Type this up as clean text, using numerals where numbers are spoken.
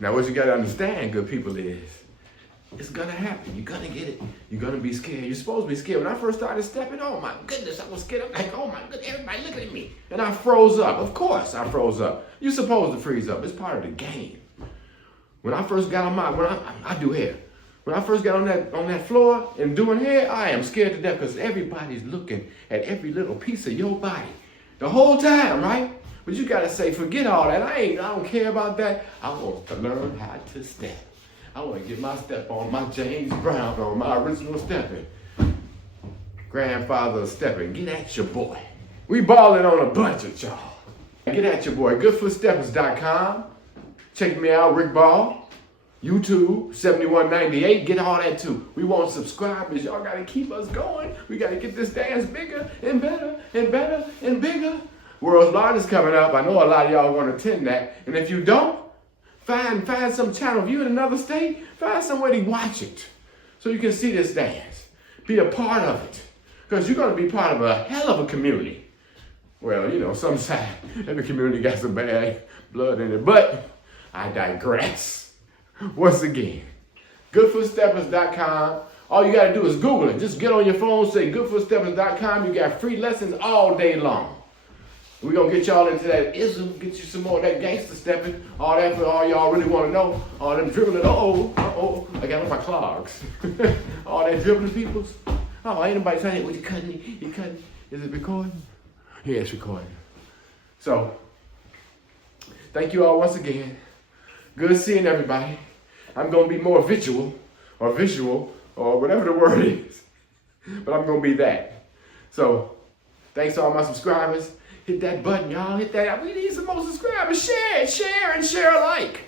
Now what you gotta understand, good people, is it's gonna happen. You're gonna get it. You're gonna be scared. You're supposed to be scared. When I first started stepping, oh my goodness, I was scared. I'm like, oh my goodness, everybody looking at me. And I froze up. Of course I froze up. You're supposed to freeze up. It's part of the game. When I first got on I do hair. When I first got on that floor and doing hair, I am scared to death because everybody's looking at every little piece of your body the whole time, right? But you gotta say, forget all that. I don't care about that. I want to learn how to step. I want to get my step on, my James Brown on, my original stepping. Grandfather of stepping. Get at your boy. We balling on a budget, y'all. Get at your boy. Goodfootsteppers.com. Check me out, Rick Ball. YouTube, 7198. Get all that too. We want subscribers. Y'all got to keep us going. We got to get this dance bigger and better and better and bigger. World's Largest coming up. I know a lot of y'all want to attend that. And if you don't, find some channel. If you're in another state, find some way to watch it so you can see this dance. Be a part of it. Because you're going to be part of a hell of a community. Well, you know, some side, every community got some bad blood in it. But I digress. Once again, goodfootsteppers.com. All you got to do is Google it. Just get on your phone, say goodfootsteppers.com. You got free lessons all day long. We're going to get y'all into that ism, get you some more of that gangster stepping, all that for all y'all really want to know. All them dribbling, I got on my clogs. All that dribbling peoples. Oh, ain't nobody saying, what you cutting? You cutting? Is it recording? Yeah, it's recording. So, thank you all once again. Good seeing everybody. I'm going to be more visual, or whatever the word is. But I'm going to be that. So, thanks to all my subscribers. Hit that button, y'all. Hit that. We need some more subscribers. Share alike.